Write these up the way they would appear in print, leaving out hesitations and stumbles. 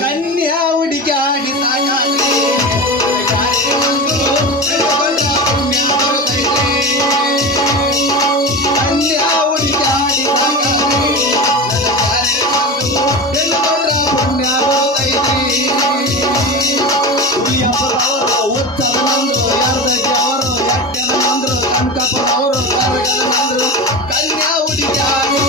ಕನ್ಯಾ ಹುಡುಕಾಡಿ ಸಾಕಾದ್ರೆ ಕನ್ಯಾ ಹುಡುಕಾಡಿ ಪುಣ್ಯ ಬರೋದೈತಿ ಉತ್ತಮಂದ್ರು ಯಾರ್ದಕ್ಕೆ ಅವರು ಎಟ್ಟೆನ ಅಂದ್ರು ಕನಕಪುರ ಅವರು ಕರಗಲಂದ್ರು ಕನ್ಯಾ ಹುಡುಕಾಡಿ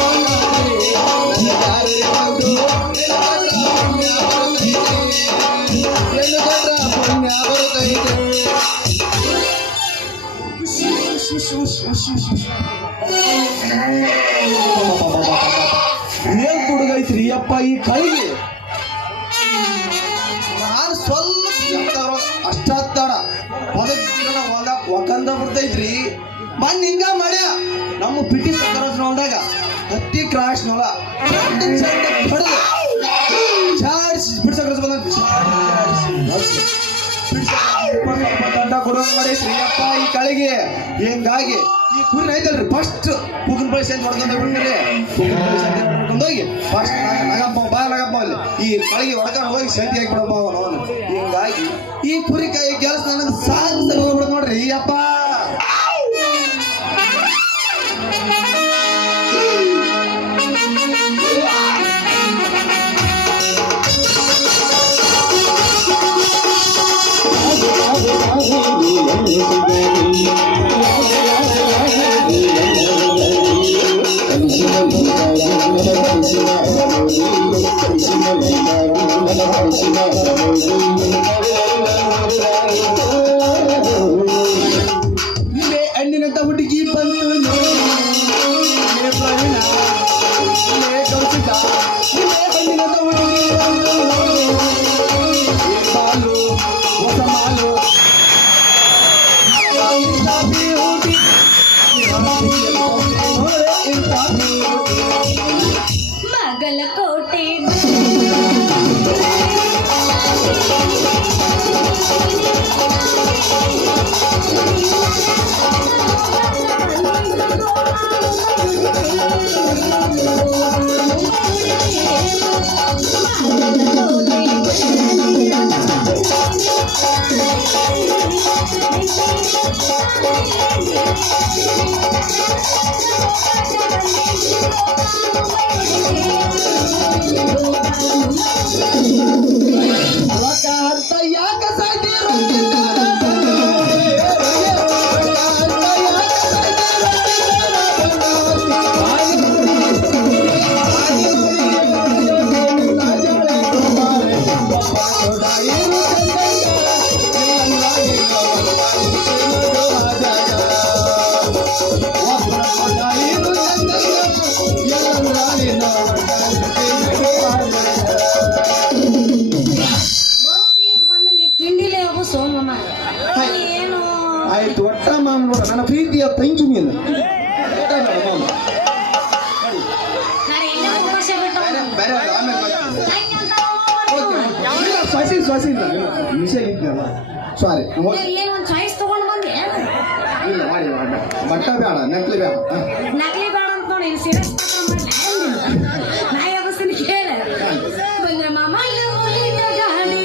ಏನ್ ಹುಡುಗೈತ್ರಿ ಅಪ್ಪ ಈ ಕೈಗೆ ನಾನು ಸ್ವಲ್ಪ ಅಷ್ಟಾತ್ತಾಡ ಒಕ್ಕಂದ ಬಿಡ್ತೈತ್ರಿ ಮಣ್ಣು ಹಿಂಗ ಮಾಡ್ಯ ನಮ್ಮ ಪಿಟಿ ಸಕ್ಕರಸ್ ನೋಡಿದಾಗ ಹತ್ತಿ ಕ್ರಾಶ್ ನೋಡ ಬಿಡ್ಸಕ್ರಸ್ ಬಂದ ಕೊಡುವಂಗ ಮಾಡೈತ್ರಿ ಅಪ್ಪ ಈ ಕಳಿಗೆ ಹಿಂಗಾಗಿ ಈ ಕುರಿ ಐತಲ್ರಿ ಫಸ್ಟ್ ಕೂಗಿನ ಬಳಿ ಸೇಂಟ್ ಹೊಡ್ಕೊಂಡು ಬಿಡ್ರಿ ಕೂಗಿನ ಬಳಿ ಸೇಂಟ್ ಹೊಡ್ಕೊಂಡು ಹೋಗಿ ಫಸ್ಟ್ ನಗಪ್ಪ ಬಾಯ ನಗಪ್ಪ ಅಲ್ಲಿ ಈ ಕಳಿಗೆ ಹೊಡ್ಕೊಂಡು ಹೋಗಿ ಸೇಂಟಿ ಹಾಕಿ ಬಿಡಪ್ಪ ಅವನು ಹಿಂಗಾಗಿ ಈ ಕುರಿ ಕೈ ಕೆಲಸ ನನಗೆ ಸಾಕು ಹೋಗ್ಬಿಡ ನೋಡ್ರಿ ಈ ಅಪ್ಪ ಹಣ್ಣಿನಂತ ಹುಡುಗಿ ಬಂತು ಹಣ್ಣಿನಂತ ಹುಡುಗಿ ಮಾಲು ಹೊಸ ಮಾಲು ಬಾಗಲಕೋಟೆ ಆಯ್ತು ಒಟ್ಟ ಮಾಮ ನೋಡ ನನ್ನ ಪ್ರೀತಿಯ ತಂಗಿ ಮೀನು ಶ್ವಾಸಿ ವಿಷಯ ಇದ್ದಲ್ಲ ಸಾರಿ ಇಲ್ಲ ಮಾಡಿ ಬಟ್ಟ ಬೇಡ ನಕಲಿ ಬೇಡ ನಕಲಿ ಬೇಡ ಅಂತ ನೋಡಿ ಸೀರಿಯಸ್ ನಾ ಯಾವಸ್ತೀನಿ ಕೇಳ ಬಂದ್ರ ಮಾಮ ಗಾಡಿ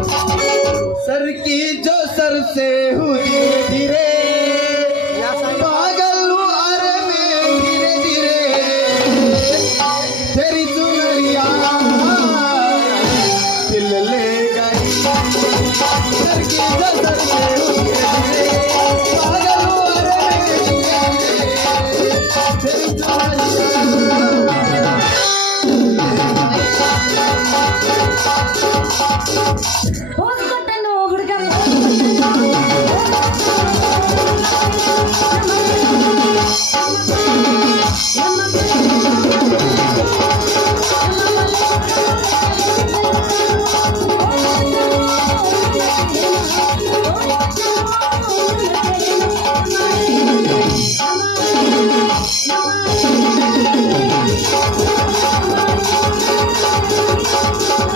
सर की जो सर से हुई धीरे धीरे पागल हुआ रे मैं धीरे धीरे तेरी चुनरिया दिल ले गई सर की जो सर से हुई धीरे पागल हुआ रे मैं धीरे धीरे तेरी चुनरिया ಹೋಗ್ಕೊಟ್ಟನು ಹುಡುಗ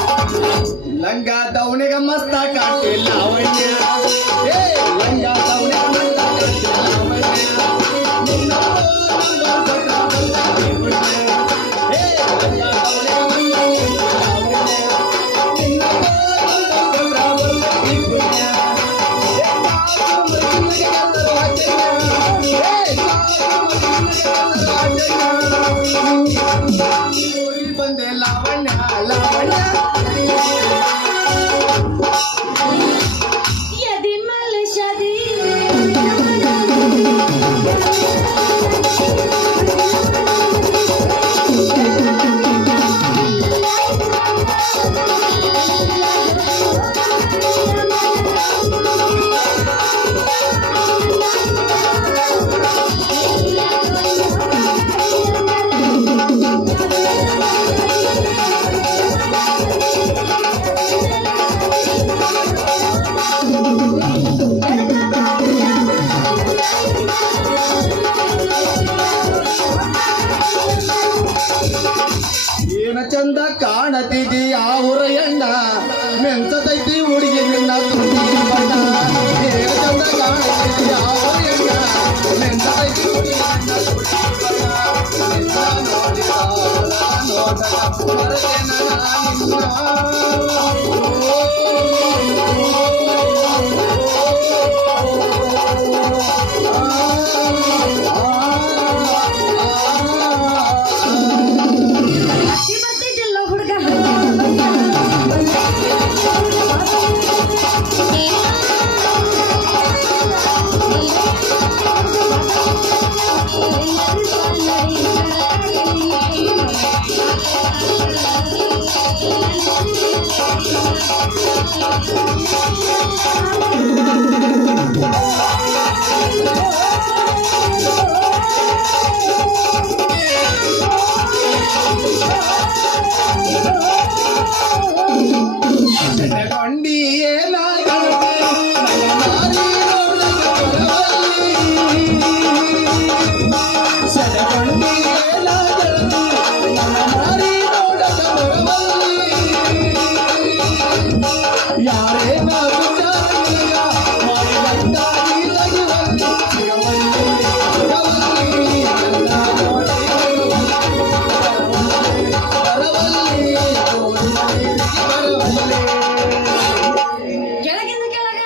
लंगा दौने का मस्ता काटे लावण्या ए लंगा दौने का मस्ता काटे लावण्या निन्ना नंबर बड़ा बड़ा बिगुण्या ए लंगा दौने का मस्ता काटे लावण्या निन्ना नंबर बड़ा बड़ा बिगुण्या ए काकू मदन के दरवाजे ए काकू मदन के दरवाजे मोरी बंदे लावण्या लावण्या यदि मल शादी ಏನ ಚಂದ ಕಾಣತಿದಿ ಆವುರ ಎಣ್ಣ ಮೆಂಚತೈತಿ ಹುಡುಗಿ ನಿನ್ನ ತುಂಬಿ ಬಣ್ಣ ಏನ ಚಂದ ಕಾಣತಿದಿ ಆವುರ ಎಣ್ಣ ಮೆಂಚತೈತಿ ಹುಡುಗಿ ನಿನ್ನ ತುಂಬಿ ಬಣ್ಣ ನಿನ್ನ ನೋಡಿದ ನೋಟದ ಮರೆತೆನ ಹಸಿ ಬರ್ತಿದ್ದಿಲ್ಲ ಹುಡುಗ ಕೊಂಡಿ ಏನಾಗತ್ತೆ ಮಾರಿ ನೋಡಕ ಬರವಲ್ಲಿ ಸಡಕೊಂಡಿ ಏನಾಗತ್ತೆ ಮಾರಿ ನೋಡಕ ಬರವಲ್ಲಿ ಯಾರೇನ ವಿಚಾರಿಲ್ಲ ಮಾರಿ ಗಂಟಾಗಿ ತೆಗಿವಲ್ಲಿ ಸಿಗವಲ್ಲಿ ಸಿಗವಲ್ಲಿ ಎಲ್ಲ ನೋಡಿ ಬರವಲ್ಲಿ ಬರವಲ್ಲಿ ಕೆಳಗಿಂದ ಕೆಳಗ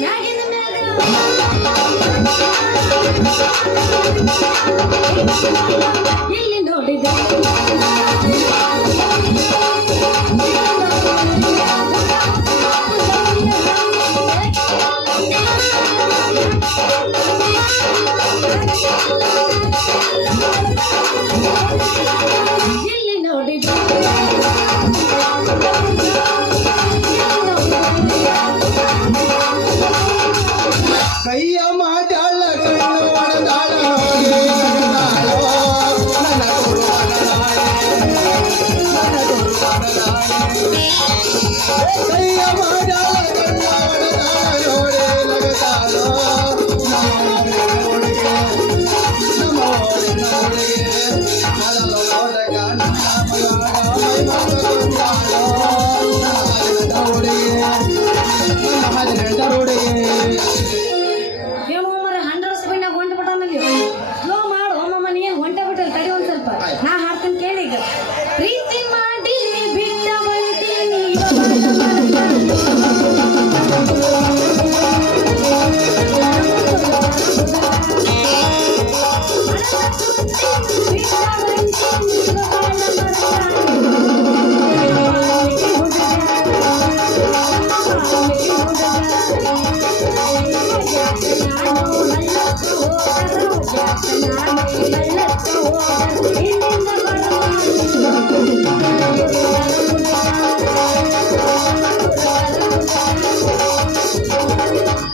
ಮ್ಯಾಗಿಂದ ಮ್ಯಾಗ ಇಲ್ಲಿ ನೋಡಿದೆ ಇಲ್ಲಿ ನೋಡಿದೆ ಕೈಯ ಮಾಡ್ಯಾಳ ಕಣ್ಣು ಒಡೆದಾಳ ನನ್ನ ಕೊಡುವನ ನಾಳೆ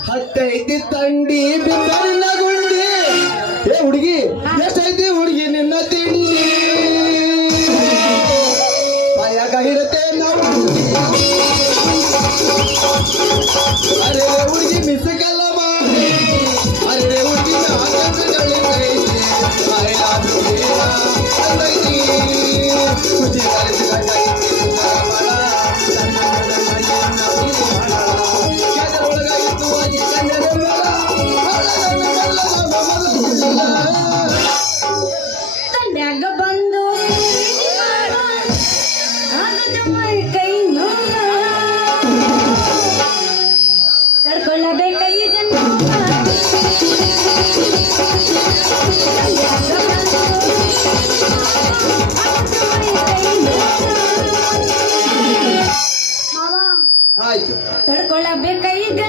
ಹತ್ತೈತಿ ತಂಡಿ ಬಿತ್ತಣ್ಣ ಗುಂಡಿ. ಏ ಹುಡುಗಿ ಎಷ್ಟೈತಿ ಹುಡುಗಿ ನಿನ್ನ ತಿಂಡಿ ಬಾಯಾಗ ಇರುತ್ತೆ ನಾವು. ಅರೆ ಹುಡುಗಿ ಮಿಸಕಲ್ಲ ಮಾಡಿ ಅರೆ ಹುಡುಗಿ ತಂಡ್ಯಾಗ ಬಂದು ಆಗದ ಮೈ ಕೈ ನೋವ ತಡ್ಕೊಳ್ಳಬೇಕ ಈಗ ಆಯ್ತು. ತಡ್ಕೊಳ್ಳಬೇಕ ಈಗ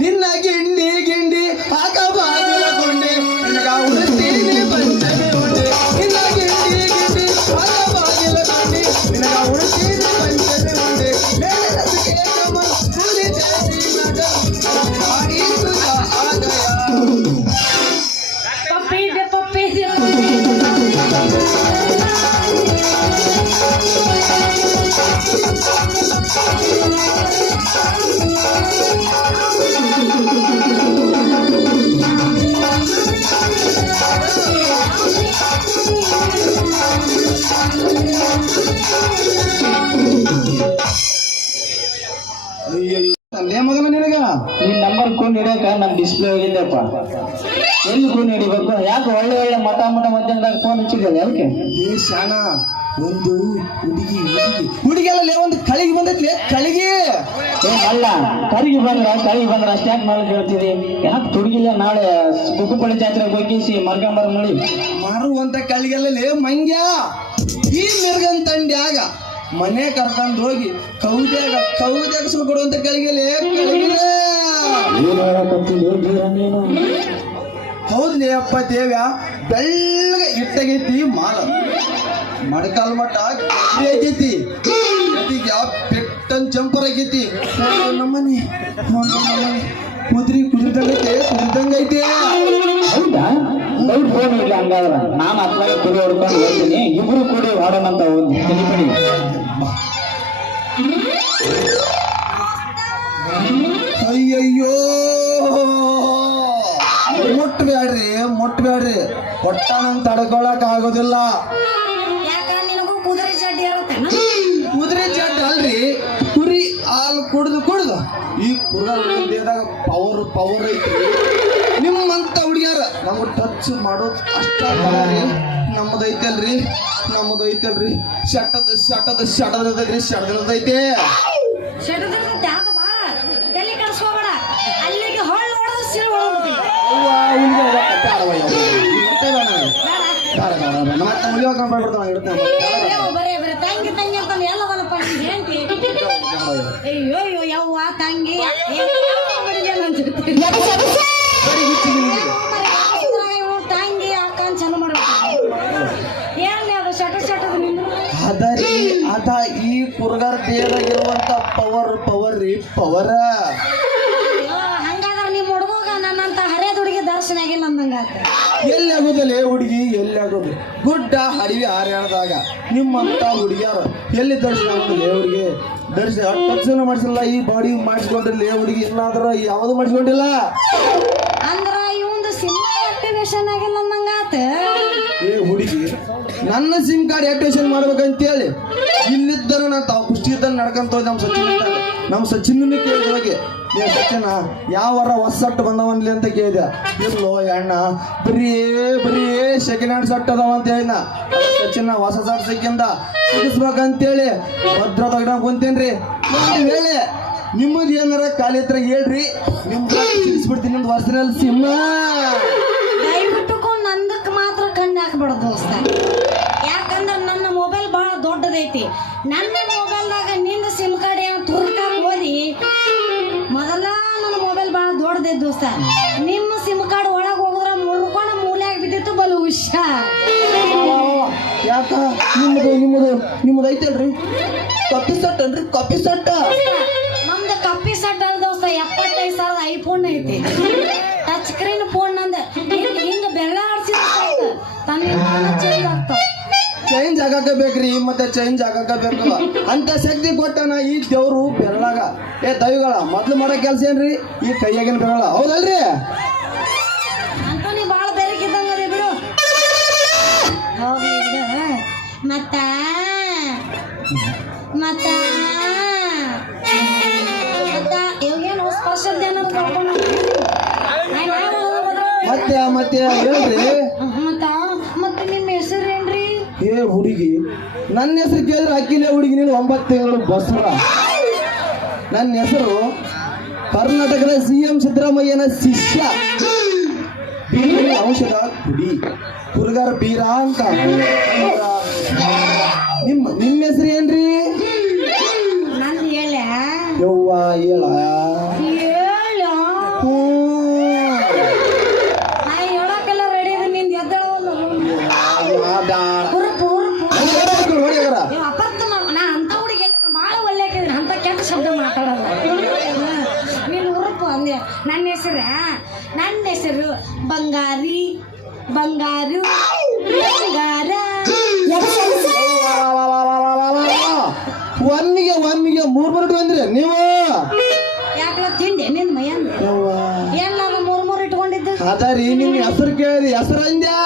ನಿನ್ನ ಗಿಂಡಿ ಗಿಂಡಿ ಹಾಕ ಬಾಗಿಲ ಗುಂಡಿ ನಿನಗ ಉಳಿಸ್ತೀನಿ ಪಂಚಮಿ ಉಂಡಿ. ನಿನ್ನ ಗಿಂಡಿ ಗಿಂಡಿ ಹಾಕ ಬಾಗಿಲ ಗುಂಡಿ ನಿನಗ ಉಳಿಸ್ತೀನಿ ಪಂಚಮಿ ಉಂಡಿ. ಪಪ್ಪಿ ಪಪ್ಪಿ ಅಲ್ಲೇ ಮಗನ ನಿನಗ ನಿನ್ ನಂಬರ್ ಕೊಂಡು ಹಿಡಿಯಕ ನಮ್ ಡಿಸ್ಪ್ಲೇ ಹೋಗಿದ್ದೆಪ್ಪ. ಎಲ್ಲಿ ಕೊಂಡು ಹಿಡಿಬೇಕು? ಯಾಕೆ ಒಳ್ಳೆ ಒಳ್ಳೆ ಮಠ ಮಧ್ಯಾಹ್ನದಾಗ ಫೋನ್ ಹಚ್ಚಿದ್ದಲ್ಲ ಯಾಕೆ? ಏ ಶಾಣ ಒಂದು ಹುಡುಗಿ ಅಲ್ಲ ಒಂದು ಕಳಿಗೆ ಬಂದೈತ್ಲೆ ಕಳಿಗೆ. ಏ ಅಲ್ಲ, ಕರಿಗೆ ಬಂದ್ರ ಅಷ್ಟ್ಯಾಕೆ ಮಾಡಿ ಹೇಳ್ತೀರಿ? ಯಾಕೆ ತುಡುಗಿಲ್ಲ ನಾಳೆ ಕುಕ್ಕುಪಳ್ಳಿ ಜಾತ್ರೆಗೆ ಹೋಗಿಸಿ ಮರ್ಗಂಬರ್ ಮಳಿ ಮಾರುವಂತ ಕಳಿಗೆಲ್ಲೇ ಮಂಗ್ಯ ಈ ಮಿರ್ಗನ್ ತಂಡ್ಯಾಗ ಮನೆ ಕರ್ಕೊಂಡು ಹೋಗಿ ಕೌದ್ಯಾಗ ಸುರು ಕೊಡುವಂತ ಕಳಿಗೆಲೆ ಕಳಿಗೆ. ಹೌದ್ಲಿ ಅಪ್ಪ ದೇವ್ಯ ಬೆಳ್ಳಗ ಇಟ್ಟಾಗೈತಿ ಮಾಲ ಮಡಕಾಲ್ ಮಠ ಆಗೈತಿ ಪೆಟ್ಟನ್ ಜಂಪರ್ ಆಗೈತಿ. ನಮ್ಮನೆ ಕುದುರಿದಂಗೈತೆ. ಹೌದಾ? ಫೋನ್ ಇಲ್ಲ ಹಂಗಾದ್ರ ನಾನು ಅತ್ಲಾಗ ಕುಡಿ ಹೊಡ್ಕೊಂಡು ಹೋಗ್ತೀನಿ. ಇಬ್ರು ಕೂಡಿ ಹೊಡೋಣಂತ ಹೋಗಿ ತಿಳಿಪಡಿ. ಅಯ್ಯಯ್ಯೋ ಮುಟ್ಬ್ಯಾಡ್ರಿ ಒಟ್ಟ ನಂಗೆ ತಡ್ಕೊಳಕ್ ಆಗೋದಿಲ್ಲ. ಯಾಕ ನಿನಗೂ ಕುದುರೆ ಚಡ್ಡಿ ಇರುತ್ತೆ ಕುದುರೆ ಚಡ್ಡ ಅಲ್ರಿ, ಕುರಿ ಹಾಲು ಕುಡ್ದು ಈ ದೇಹದಾಗ ಪವರ್ ಐತ್ರಿ. ನಿಮ್ಮಂತ ಹುಡುಗಿಯಾರ ನಮ್ಗೆ ಟಚ್ ಮಾಡೋದು ಅಷ್ಟ ನಮ್ಮದೈತಲ್ರಿ ಶಟದೈತೆ. ಶೆಡದಿರ್ತೈತೆ ಆದ ಬಾಳ ತಲೆ ಕೆಡಿಸ್ಕೋಬೇಡ. ಅಲ್ಲಿಗೆ ಹೊಳ್ಳು ಹೊಡೆದು ಸಿಳು ಹೊಡೆದ್ಬಿಡ್ತೀನಿ. ಬರೇ ತಂಗಿ ಅಂತ ಎಲ್ಲದನಪ್ಪ ನಿಮ್ಗೆ ಹೇಳ್ತಿ. ಅಯ್ಯೋ ಯವ್ವ ತಂಗಿ ತಂಗಿ ಅಕ್ಕ ಚಲೋ ಮಾಡ್ಬೇಕು. ಏನ್ ಅದು ಶಟದ ನಿಂದು ಅದ ಈ ಕುರ್ಗಾರ್ ದೇಹದಾಗಿರುವಂತ ಪವರ್ ಹಂಗಾದ್ರೆ ನಿಮ್ ಹುಡುಗ ನನ್ನಂತ ಹರಿಯದ ಹುಡುಗಿ ದರ್ಶನ ಆಗಿಲ್ಲ ಅಂದಂಗ ಎಲ್ಲಿ ಆಗೋದಿಲ್ಲ ಹುಡುಗಿ, ಎಲ್ಲಿ ಆಗೋದು ಗುಡ್ಡ ಹರಿವಿ ಹಾರ್ಯಾಣದಾಗ ನಿಮ್ಮಂತ ಹುಡುಗಿಯಾರ ಎಲ್ಲಿ ದರ್ಶನ ಆಗೋದಿಲ್ಲ ಅವ್ರಿಗೆ. ದರ್ಶನ ಮಾಡಿಸಿಲ್ಲ, ಈ ಬಾಡಿ ಮಾಡಿಸ್ಕೊಂಡಿರ್ಲಿ ಹುಡುಗಿ, ಇನ್ನಾದ್ರ ಯಾವ್ದು ಮಾಡಿಸ್ಕೊಂಡಿಲ್ಲ. ಅಂದ್ರ ಇವಂದು ಸಿನಿಮಾ ಆಕ್ಟಿವೇಶನ್ ಆಗಿಲ್ಲ ಅಂದಂಗ ಆತ. ಏ ಹುಡುಗಿ ನನ್ನ ಸಿಮ್ ಕಾರ್ಡ್ ಆಕ್ಟಿವೇಶನ್ ಮಾಡ್ಬೇಕಂತೇಳಿ ಇಲ್ಲಿದ್ದರು ನಾನು ತಾವು ಪುಷ್ಟಿ ಇದ್ದಂಗೆ ನಡ್ಕೊಂತ ಹೋಗಿ ನಮ್ಮ ಸಚಿನ್ ಕೇಳಿದೊಳಗೆ ಏ ಸಚಿನ ಯಾವಾರ ಹೊಸಟ್ಟು ಬಂದವನ್ಲಿ ಅಂತ ಕೇಳಿದೆ. ಇಲ್ಲೋ ಅಣ್ಣ ಬರೀ ಸೆಕೆಂಡ್ ಹ್ಯಾಂಡ್ ಸಟ್ ಅದಾವ ಅಂತ ಹೇಳಿನ. ಸಚಿನ ಹೊಸ ಸಟ್ ಸಿಕ್ಕಿಂದ ಸಿಗಿಸ್ಬೇಕಂತೇಳಿ ಭದ್ರ ತಗೊಂಡ್ ಕುಂತೇನ್ರಿ. ಒಂದು ವೇಳೆ ನಿಮ್ಮದು ಏನಾರ ಖಾಲಿ ಹತ್ರ ಹೇಳ್ರಿ, ನಿಮ್ದು ತಿಳಿಸ್ಬಿಡ್ತೀನಿ. ನಿಮ್ದು ಒರಿಜಿನಲ್ ಸಿಮ್ ದಯವಿಟ್ಟು ನಂದಕ್ಕೆ ಮಾತ್ರ ಕಣ್ಣು ಹಾಕ್ಬೇಡ ದೋಸ್ತ. ಯಾಕಂದ್ರೆ ನನ್ನ ಮೊಬೈಲ್ ಬಹಳ ದೊಡ್ಡದೈತಿ. ನನ್ನ ಮೊಬೈಲ್ದಾಗ ನಿಂದ ಸಿಮ್ ಕಾರ್ಡ್ ಏನು ತುರ್ಕಾಕ್ ಓದಿ ಮೊದಲ ನನ್ನ ಮೊಬೈಲ್ ಬಹಳ ದೊಡ್ಡದೈತಿ ದೋಸ್ತ. ನಿಮ್ಮ ಸಿಮ್ ನಿಮ್ಮದು ಐತಲ್ರಿ ಕಪ್ಪಿ ಸಟ್ ಅನ್ರಿ ಕಪ್ಪಿ ಸಟ್ಟ ನಮ್ದು ಕಪ್ಪಿ ಸಟ್ ಅಲ್ಲ ದೋಸ್ತ 75,000 ಐಫೋನ್ ಐತಿ ಟಚ್ ಸ್ಕ್ರೀನ್ ಫೋನ್ ನಂದ ಹಿಂಗ ಬೆಳ್ಳ ಆಡ್ಸಿದ ತನ್ನ ಚೇಂಜ್ ಆಗ್ತಾವ ಚೇಂಜ್ ಆಗಾಕ ಬೇಕ್ರಿ ಮತ್ತೆ ಚೇಂಜ್ ಆಗಾಕ ಬೇಕು ಅಂತ ಶಕ್ತಿ ಕೊಟ್ಟನ ಈ ದೇವ್ರು ಬೆರಳಾಗ ದೈವಗಳ ಮೊದ್ಲು ಮಾಡೋ ಕೆಲಸ ಏನ್ರಿ ಈ ಕೈಯಾಗಿನ ಬೆರಳ ಹೌದಲ್ರಿ ಅಂತ ನೀ ಬಾಳ ಬೆರಕಿದ್ದಂಗ ಅದೇ ಬಿಡು ಹೋಗ್ಲಿ ಬಿಡು ಮತ್ತ ಮತ್ತ ಮತ್ತ ಇವಾಗೇನು ಸ್ಪೆಷಲ್ ಏನಾದ್ರು ಕರ್ಕೊಂಡು ಮತ್ತೆ ಹೇಳ್ರಿ ಮತ್ತೆ ನಿಮ್ಮ ಹೆಸರೇನ್ರಿ ಹುಡುಗಿ ನನ್ನ ಹೆಸರು ಕೇಳಿದ್ರೆ ಅಕ್ಕಿಲೇ ಹುಡುಗಿ ನೀನು 9 ತಿಂಗಳು ಬಸವ ನನ್ನ ಹೆಸರು ಕರ್ನಾಟಕದ CM ಸಿದ್ದರಾಮಯ್ಯನ ಶಿಷ್ಯ ಬೀರಿನ ಔಷಧ ಕುಡಿ ಕುರುಗಾರ ಬೀರ ಅಂತ ನಿಮ್ಮ ಹೆಸರು ಏನ್ರಿ ನಂದು ಹೇಳ ಯವ್ವ ಹೇಳ ನಾ ಹೇಳಕ್ಕೆಲ್ಲ ರೆಡಿ ಇದೆ ನಿಂದು ಎದ್ದೇಳವಲ್ಲ ನಾ ಅಂತ ಹುಡುಗಿ ಭಾಳ ಒಳ್ಳೆ ಅಂತ ಕೆಟ್ಟ ಶಬ್ದ ಮಾತಾಡಲ್ಲ ನೀನು ಉರುಪು ಅಂದೆ ನನ್ನ ಹೆಸರು ಬಂಗಾರಿ ಬಂಗಾರು ಬಂಗಾರ ಒಮ್ಮಿಗೆ 3 ಬರಟು ಅಂದ್ರೆ ನೀವು ಯಾಕಲ ತಿಂದೆ ನಿನ್ ಮಯ್ಯನ್ ಏನಾಗ 3 ಇಟ್ಕೊಂಡಿದ್ದು ಅದಾರಿ ನಿಮ್ ಹೆಸರು ಕೇಳಿದ್ರಿ ಹೆಸರು ಅಂದ್ಯಾ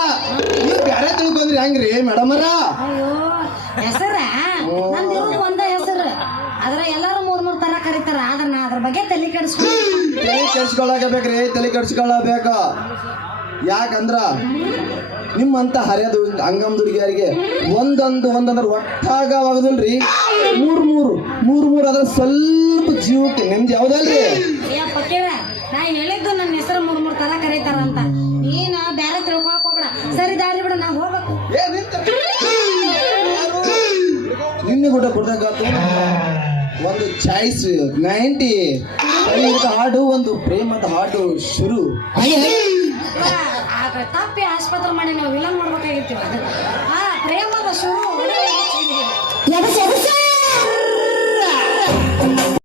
ನೀವು ಬ್ಯಾರೆ ತಿಳ್ಕೊಂಡ್ರಿ ಹೆಂಗ್ರಿ ಮೇಡಮರ ಅಯ್ಯೋ ಹೆಸರ ನಂದು ಇರೋದು ಒಂದ ಹೆಸರು ಆದ್ರೆ ಎಲ್ಲಾರು 3 ತರ ಕರೀತಾರ ಆದ್ರೆ ನಾ ಅದ್ರ ಬಗ್ಗೆ ತಲೆ ಕೆಡ್ಸ್ಕೊಳಬೇಕ್ರಿ ತಲೆ ಕೆಡ್ಸ್ಕೊಳಬೇಕು ಯಾಕಂದ್ರ ನಿಮ್ಮಂತ ಹರಿಯದು ಹಂಗಮ್ ದುಡುಗಿಯರಿಗೆ ಒಂದಂದ್ರೆ ಒಟ್ಟಾಗವಾಗದಲ್ರಿ 3 ಅದ್ರ ಸ್ವಲ್ಪ ಜೀವಕ್ಕೆ ನಿಮ್ದು ಯಾವ್ದಲ್ರಿ ಪಕ್ಕೀರ ನಾ ಹೇಳಿದ್ದು ನನ್ನ ಹೆಸರು 3 ತರ ಕರೀತಾರ ಅಂತ ನೀನ ಬ್ಯಾರೆ ತಿಳ್ಕೊಳಕ್ ಹೋಗ್ಬೇಡ ಸರಿ ದಾರಿ ಬಿಡ ನಾ ಹೋಗ್ಬೇಕು ನಿನ್ನೆ ಕೂಡ ಕೊಡ್ದಾಗ ಒಂದು ಚಾಯ್ಸ್ 90 ಹಾಡು ಒಂದು ಪ್ರೇಮದ ಹಾಡು ಶುರು ತಪ್ಪಿ ಆಸ್ಪತ್ರೆ ಮಾಡಿ ನಾವು ವಿಲನ್ ಮಾಡ್ಬೇಕಾಗಿತ್ತು ಅದು ಪ್ರೇಮದ ಶುರು